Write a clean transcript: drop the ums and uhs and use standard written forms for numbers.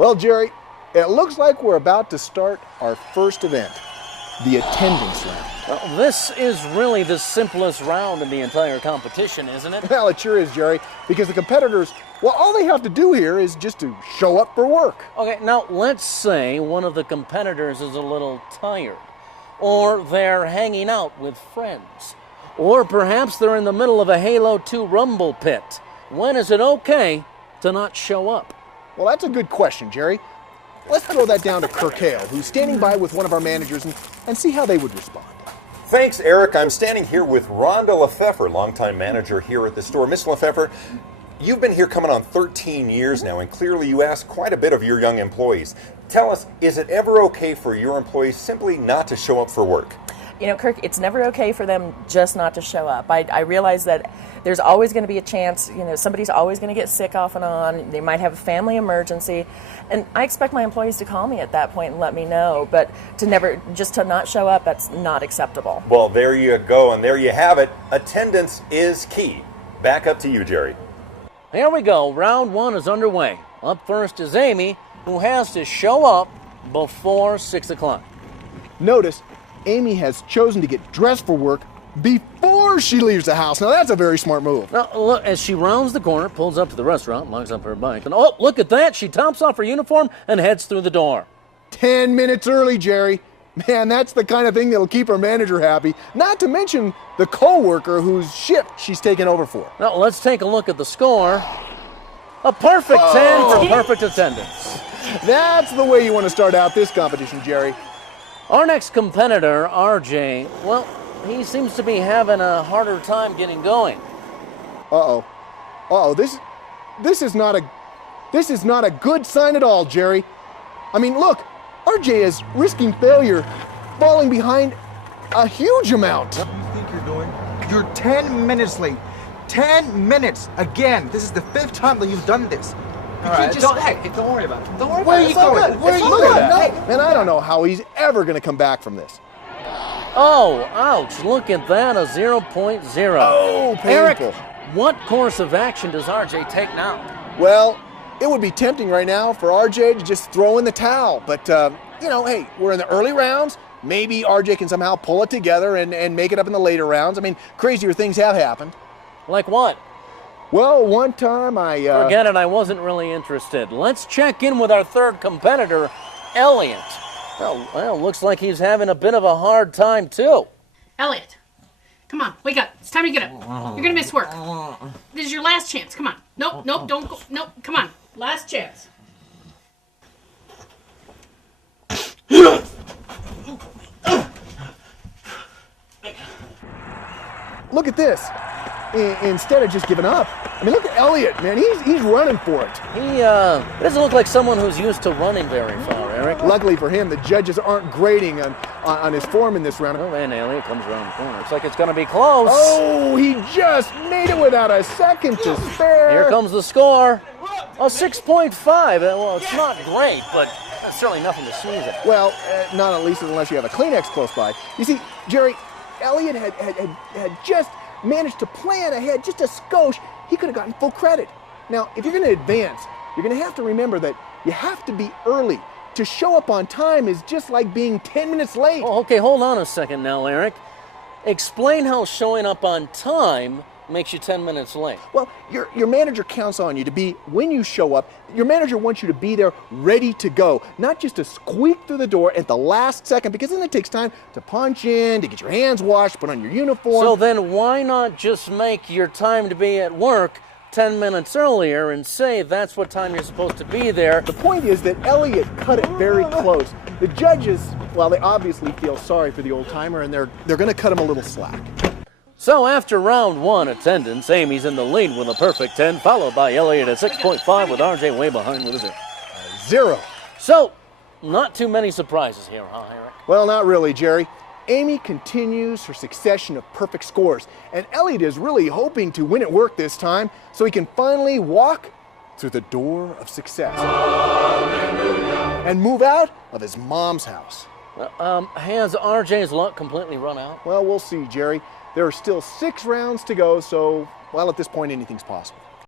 Well, Jerry, it looks like we're about to start our first event, the attendance round. Well, this is really the simplest round in the entire competition, isn't it? Well, it sure is, Jerry, because the competitors, well, all they have to do here is just to show up for work. Okay, now let's say one of the competitors is a little tired, or they're hanging out with friends, or perhaps they're in the middle of a Halo 2 Rumble pit. When is it okay to not show up? Well, that's a good question, Jerry. Let's throw that down to Kirk Hale, who's standing by with one of our managers, and see how they would respond. Thanks, Eric. I'm standing here with Rhonda Lefevre, longtime manager here at the store. Miss Lefevre, you've been here coming on 13 years now, and clearly you ask quite a bit of your young employees. Tell us, is it ever okay for your employees simply not to show up for work? You know, Kirk, it's never okay for them just not to show up. I realize that there's always going to be a chance, somebody's always going to get sick off and on. They might have a family emergency. And I expect my employees to call me at that point and let me know. But to not show up, that's not acceptable. Well, there you go, and there you have it. Attendance is key. Back up to you, Jerry. Here we go. Round one is underway. Up first is Amy, who has to show up before 6 o'clock. Notice, Amy has chosen to get dressed for work before she leaves the house. Now, that's a very smart move. Now, look, as she rounds the corner, pulls up to the restaurant, locks up her bike, and oh, look at that! She tops off her uniform and heads through the door. 10 minutes early, Jerry. Man, that's the kind of thing that'll keep her manager happy. Not to mention the co-worker whose shift she's taken over for. Now, let's take a look at the score. A perfect 10 for perfect attendance. That's the way you want to start out this competition, Jerry. Our next competitor, RJ, well, he seems to be having a harder time getting going. This is not a good sign at all, Jerry. I mean, look, RJ is risking failure, falling behind a huge amount. What do you think you're doing? You're 10 minutes late. 10 minutes! Again, this is the 5th time that you've done this. All right, don't worry about it. Don't worry Where about are it. you going? Where are you going? Man, I don't know how he's ever going to come back from this. Oh, ouch, look at that, a 0.0. Oh, painful. Eric, what course of action does RJ take now? Well, it would be tempting right now for RJ to just throw in the towel. But, hey, we're in the early rounds. Maybe RJ can somehow pull it together and make it up in the later rounds. I mean, crazier things have happened. Like what? Well, one time Forget it, I wasn't really interested. Let's check in with our third competitor, Elliot. Well, looks like he's having a bit of a hard time, too. Elliot, come on, wake up. It's time to get up. You're going to miss work. This is your last chance. Come on. Nope, don't go. Nope, come on. Last chance. Look at this. Instead of just giving up, I mean, look at Elliot, man. He's running for it. He doesn't look like someone who's used to running very far, Eric. Luckily for him, the judges aren't grading on his form in this round. Oh, and Elliot comes around the corner. Looks like it's going to be close. Oh, he just made it without a second to spare. Here comes the score. A 6.5. Well, it's not great, but that's certainly nothing to sneeze at. Well, not at least unless you have a Kleenex close by. You see, Jerry, Elliot had just managed to plan ahead just a skosh. He could have gotten full credit. Now, if you're going to advance, you're going to have to remember that you have to be early. To show up on time is just like being 10 minutes late. Oh, okay, hold on a second now, Eric. Explain how showing up on time makes you 10 minutes late. Well, your manager counts on you to be, when you show up, your manager wants you to be there ready to go, not just to squeak through the door at the last second, because then it takes time to punch in, to get your hands washed, put on your uniform. So then why not just make your time to be at work 10 minutes earlier and say that's what time you're supposed to be there? The point is that Elliot cut it very close. The judges, well, they obviously feel sorry for the old-timer, and they're going to cut him a little slack. So after round one attendance, Amy's in the lead with a perfect 10, followed by Elliot at 6.5 with RJ way behind with a 0. 0. So, not too many surprises here, huh, Eric? Well, not really, Jerry. Amy continues her succession of perfect scores, and Elliot is really hoping to win at work this time so he can finally walk through the door of success and move out of his mom's house. Has RJ's luck completely run out? Well, we'll see, Jerry. There are still 6 rounds to go, so, well, at this point, anything's possible.